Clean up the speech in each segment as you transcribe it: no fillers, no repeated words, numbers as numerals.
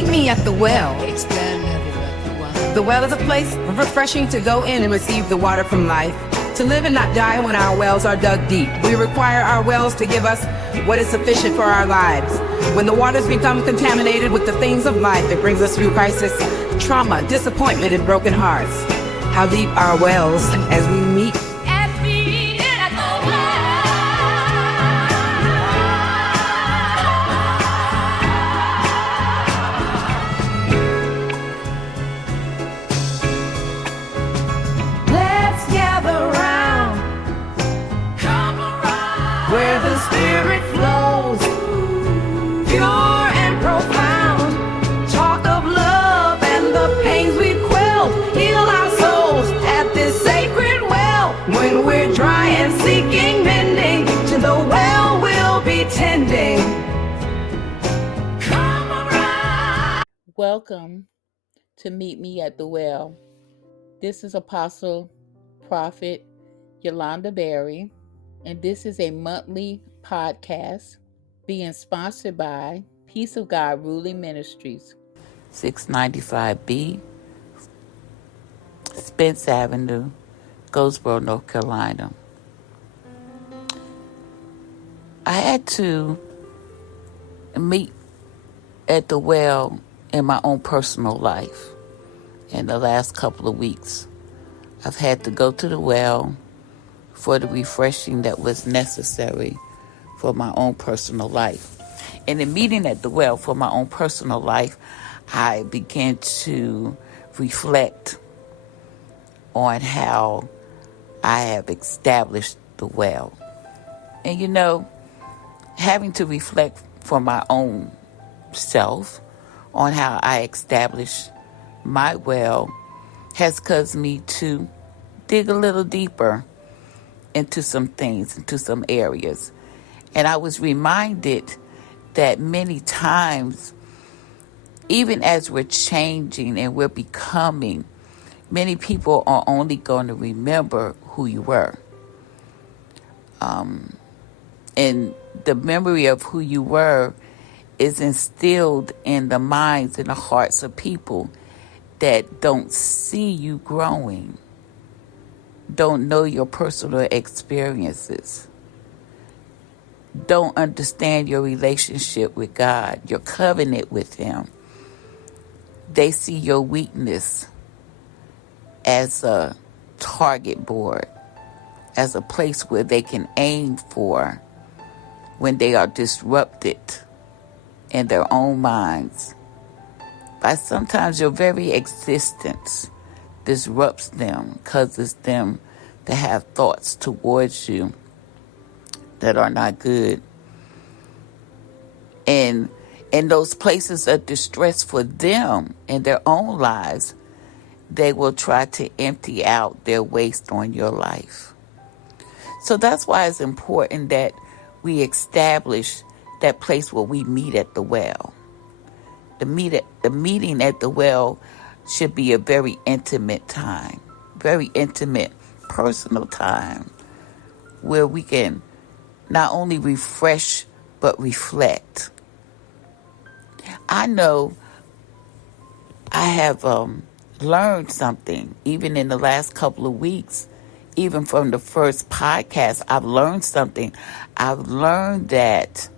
Meet me at the well. Expand heavy like the wine. The well is a place refreshing to go in and receive the water from life. To live and not die when our wells are dug deep. We require our wells to give us what is sufficient for our lives. When the waters become contaminated with the things of life, it brings us through crisis, trauma, disappointment, and broken hearts. How deep our wells as we meet. Where the Spirit flows, pure and profound. Talk of love and the pains we've quelled. Heal our souls at this sacred well. When we're dry and seeking mending, to the well we'll be tending. Come around. Welcome to Meet Me at the Well. This is Apostle Prophet Yolanda Beary. And this is a monthly podcast being sponsored by Peace of God Ruling Ministries, 695B, Spence Avenue, Goldsboro, North Carolina. I had to meet at the well in my own personal life. In the last couple of weeks, I've had to go to the well for the refreshing that was necessary for my own personal life. And in meeting at the well for my own personal life, I began to reflect on how I have established the well. And having to reflect for my own self on how I established my well has caused me to dig a little deeper into some things, into some areas. And I was reminded that many times, even as we're changing and we're becoming, many people are only going to remember who you were. And the memory of who you were is instilled in the minds and the hearts of people that don't see you growing, don't know your personal experiences, don't understand your relationship with God, your covenant with Him. They see your weakness as a target board, as a place where they can aim for when they are disrupted in their own minds. By sometimes your very existence disrupts them, causes them to have thoughts towards you that are not good. And in those places of distress for them in their own lives, they will try to empty out their waste on your life. So that's why it's important that we establish that place where we meet at the well. The meeting at the well should be a very intimate time, very intimate, personal time, where we can not only refresh, but reflect. I know I have learned something, even in the last couple of weeks, even from the first podcast, I've learned something. I've learned that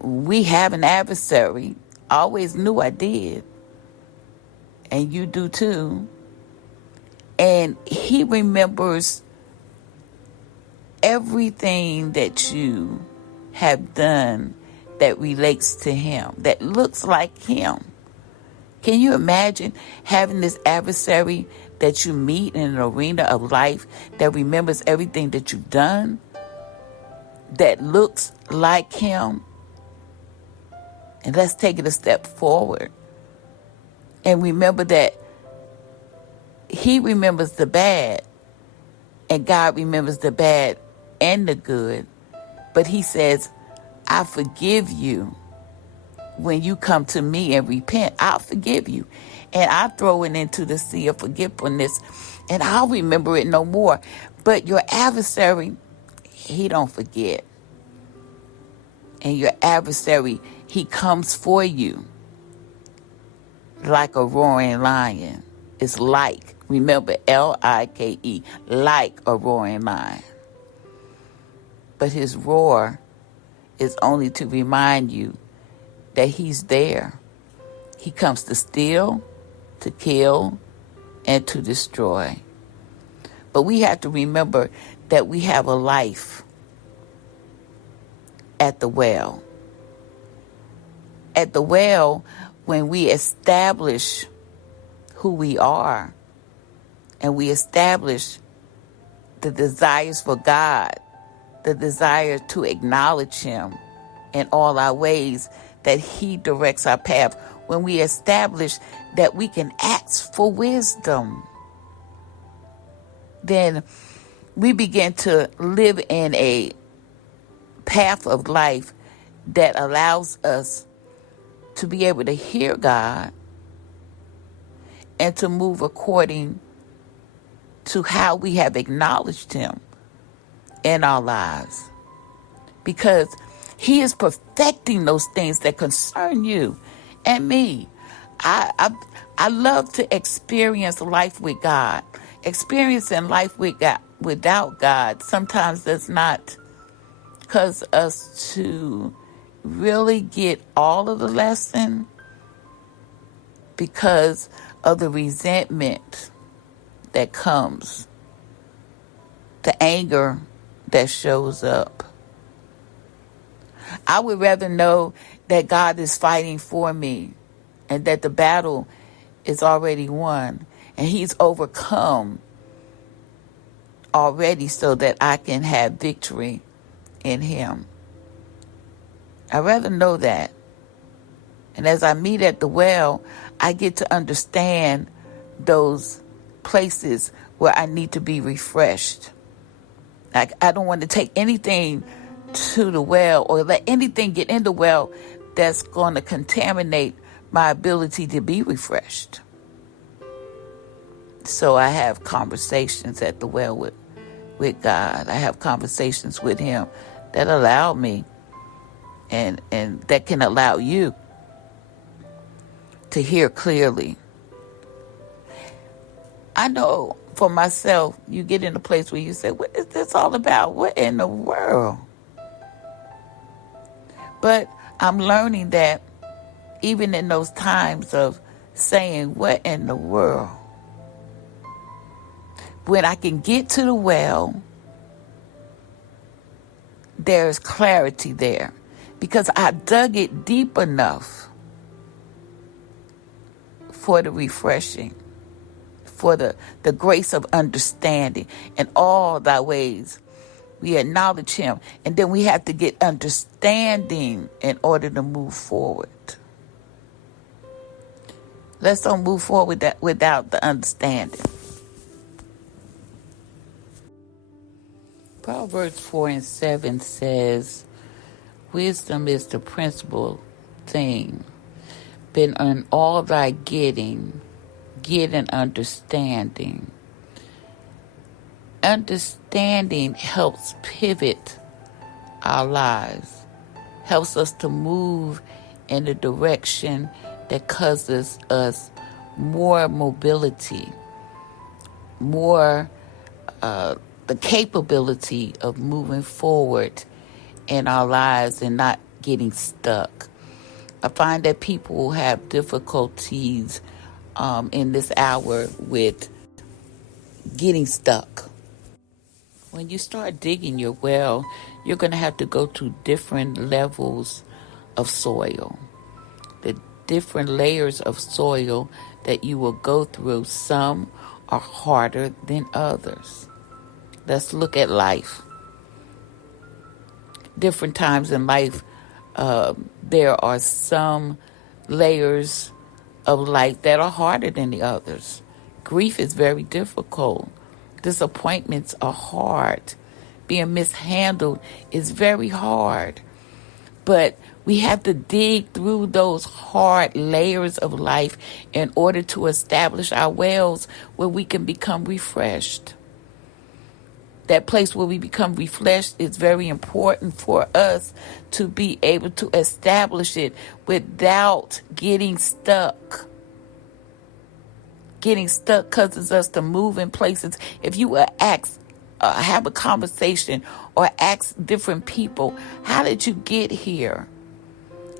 we have an adversary. I always knew I did. And you do too. And he remembers everything that you have done that relates to him, that looks like him. Can you imagine having this adversary that you meet in an arena of life that remembers everything that you've done, that looks like him? And let's take it a step forward and remember that he remembers the bad, and God remembers the bad and the good. But he says, I forgive you. When you come to me and repent, I'll forgive you. And I throw it into the sea of forgetfulness, and I'll remember it no more. But your adversary, he don't forget. And your adversary, he comes for you. like a roaring lion. It's like. Remember, Like, like a roaring lion. But his roar is only to remind you that he's there. He comes to steal, to kill, and to destroy. But we have to remember that we have a life at the well. At the well, when we establish who we are and we establish the desires for God, the desire to acknowledge him in all our ways, that he directs our path, when we establish that we can ask for wisdom, then we begin to live in a path of life that allows us to be able to hear God and to move according to how we have acknowledged him in our lives. Because he is perfecting those things that concern you and me. I love to experience life with God. Experiencing life with God, without God, sometimes does not cause us to really get all of the lesson, because of the resentment that comes, the anger that shows up. I would rather know that God is fighting for me and that the battle is already won and he's overcome already, so that I can have victory in him. I'd rather know that. And as I meet at the well, I get to understand those places where I need to be refreshed. Like, I don't want to take anything to the well or let anything get in the well that's going to contaminate my ability to be refreshed. So I have conversations at the well with God. I have conversations with him that allow me and that can allow you to hear clearly. I know for myself, you get in a place where you say, what is this all about? What in the world? But I'm learning that even in those times of saying, what in the world? When I can get to the well, there's clarity there, because I dug it deep enough for the refreshing, for the grace of understanding. In all thy ways, we acknowledge him. And then we have to get understanding in order to move forward. Let's don't move forward without the understanding. Proverbs 4:7 says, wisdom is the principal thing. But in all thy getting, get an understanding. Understanding helps pivot our lives, helps us to move in a direction that causes us more mobility, more the capability of moving forward in our lives and not getting stuck. I find that people have difficulties in this hour with getting stuck. When you start digging your well, you're going to have to go to different levels of soil. The different layers of soil that you will go through, some are harder than others. Let's look at life. Different times in life, there are some layers of life that are harder than the others. Grief is very difficult. Disappointments are hard. Being mishandled is very hard. But we have to dig through those hard layers of life in order to establish our wells where we can become refreshed. That place where we become refreshed is very important for us to be able to establish it without getting stuck. getting stuck causes us to move in places. If you were asked, have a conversation or ask different people, how did you get here?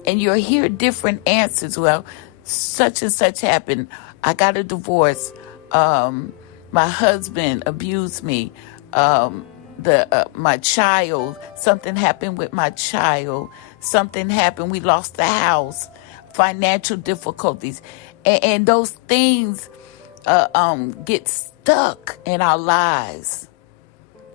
And you'll hear different answers. Well, such and such happened. I got a divorce. My husband abused me. My child, something happened with my child. Something happened. We lost the house. Financial difficulties. And those things get stuck in our lives.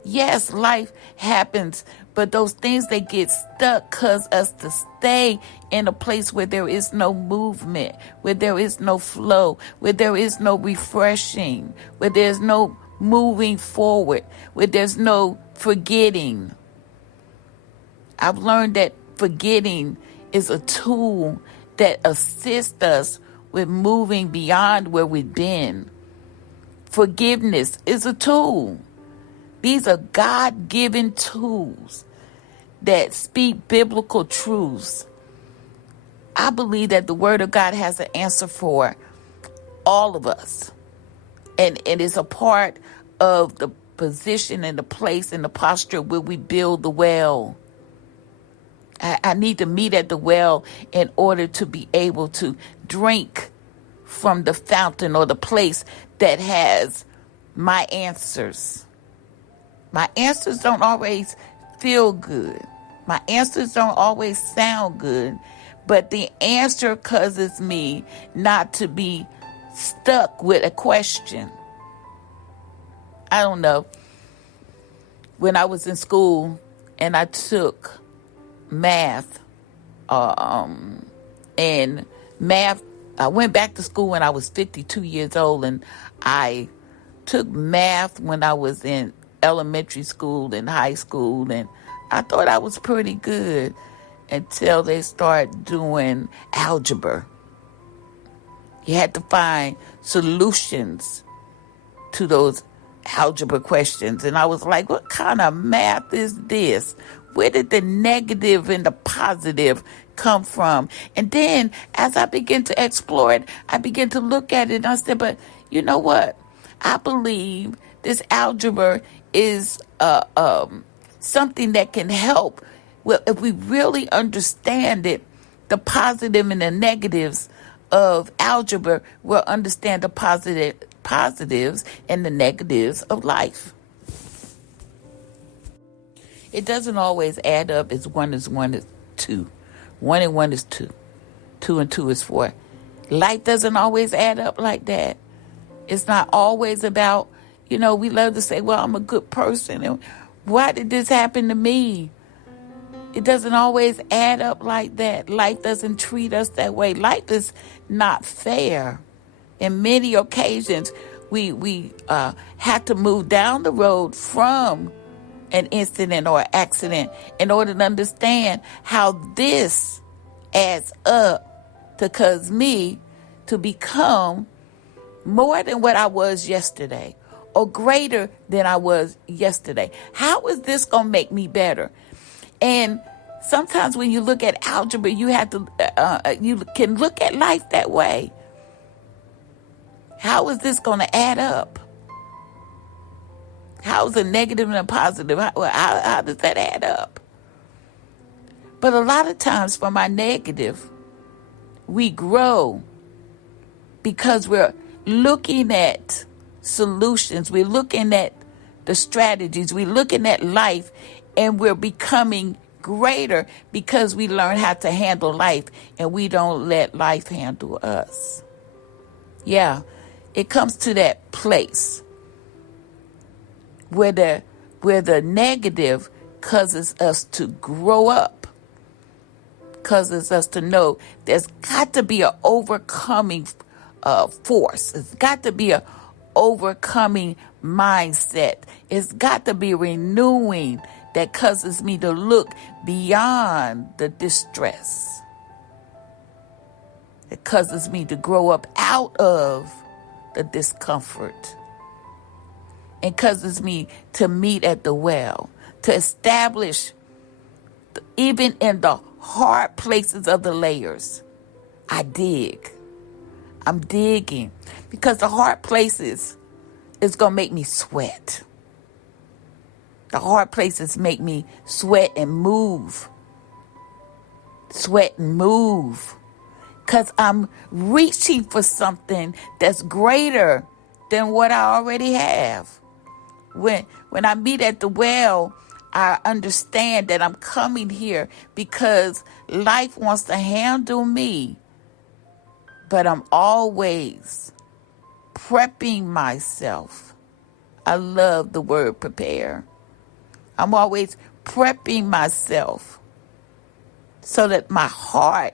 Yes, life happens, but those things, they get stuck cause us to stay in a place where there is no movement, where there is no flow, where there is no refreshing, where there's no moving forward, where there's no forgetting. I've learned that forgetting is a tool that assists us with moving beyond where we've been. Forgiveness is a tool. These are God-given tools that speak biblical truths. I believe that the Word of God has an answer for all of us. And it is a part of the position and the place and the posture where we build the well. I need to meet at the well in order to be able to drink from the fountain or the place that has my answers. My answers don't always feel good. My answers don't always sound good. But the answer causes me not to be stuck with a question. I don't know. When I was in school and I took math, and math, I went back to school when I was 52 years old, and I took math when I was in elementary school and high school, and I thought I was pretty good until they start doing algebra. You had to find solutions to those algebra questions, and I was like, what kind of math is this? Where did the negative and the positive come from? And then as I began to explore it, I began to look at it, and I said, but you know what? I believe this algebra is something that can help. Well, if we really understand it, the positive and the negatives of algebra, we'll understand the positives and the negatives of life. It doesn't always add up as 1 is 1 is 2. 1 and 1 is 2. 2 and 2 is 4. Life doesn't always add up like that. It's not always about, we love to say, well, I'm a good person. And why did this happen to me? It doesn't always add up like that. Life doesn't treat us that way. Life is not fair. In many occasions, we have to move down the road from an incident or accident in order to understand how this adds up to cause me to become more than what I was yesterday or greater than I was yesterday. How is this going to make me better? And sometimes when you look at algebra, you have to, you can look at life that way. How is this going to add up? How is a negative and a positive? How does that add up? But a lot of times from our negative, we grow because we're looking at solutions. We're looking at the strategies. We're looking at life, and we're becoming greater because we learn how to handle life and we don't let life handle us. Yeah, it comes to that place where the negative causes us to grow up, causes us to know there's got to be an overcoming force. It's got to be an overcoming mindset. It's got to be renewing that causes me to look beyond the distress. It causes me to grow up out of the discomfort. It causes me to meet at the well, to establish, even in the hard places of the layers, I dig. I'm digging. Because the hard places is going to make me sweat. The hard places make me sweat and move. Sweat and move. Because I'm reaching for something that's greater than what I already have. When I meet at the well, I understand that I'm coming here because life wants to handle me. But I'm always prepping myself. I love the word prepare. I'm always prepping myself so that my heart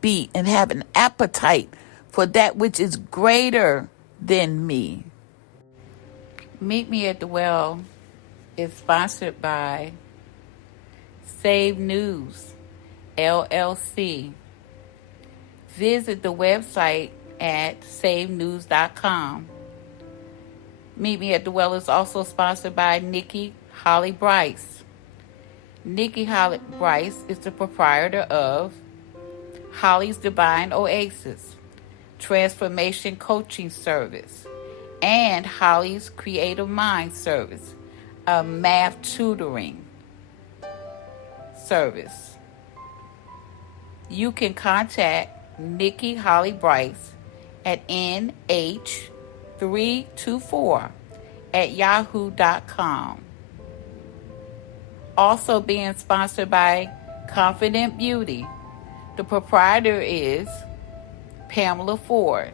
beat and have an appetite for that which is greater than me. Meet Me at the Well is sponsored by SAVEDnews, LLC. Visit the website at SAVEDnews.com. Meet Me at the Well is also sponsored by Nikki Holly Bryce. Nikki Holly Bryce is the proprietor of Holly's Divine Oasis, Transformation Coaching Service, and Holly's Creative Mind Service, a math tutoring service. You can contact Nikki Holly Bryce at nh324@yahoo.com. Also being sponsored by Confident Beauty. The proprietor is Pamela Ford.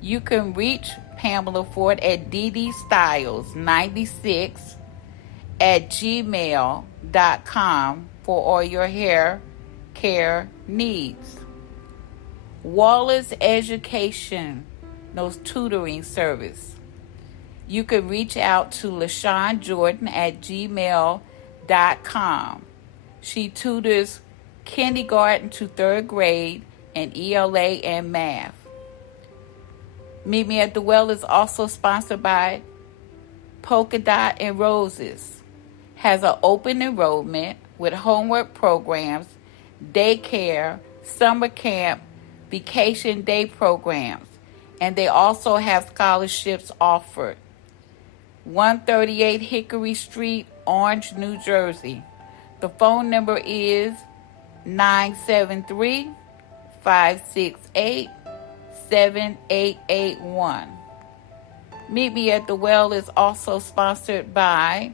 You can reach Pamela Ford at ddstyles96@gmail.com for all your hair care needs. Wallace Education, tutoring service. You can reach out to LaShawn Jordan at gmail.com. She tutors kindergarten to third grade and ELA and math. Meet Me at the Well is also sponsored by Polka Dot and Roses. Has an open enrollment with homework programs, daycare, summer camp, vacation day programs, and they also have scholarships offered. 138 Hickory Street, Orange, New Jersey. The phone number is 973-568-7881. Meet Me at the Well is also sponsored by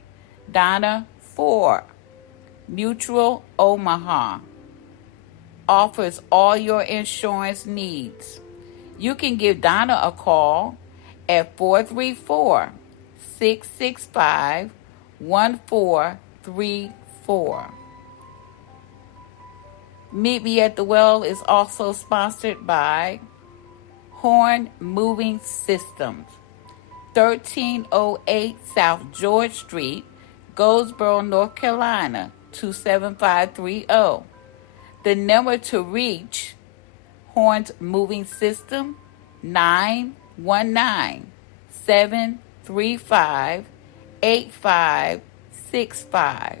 Donna Ford. Mutual Omaha offers all your insurance needs. You can give Donna a call at 434-665-1434. Meet Me at the Well is also sponsored by Horn Moving Systems, 1308 South George Street, Goldsboro, North Carolina, 27530. The number to reach Horn's Moving System, 919-735-8565.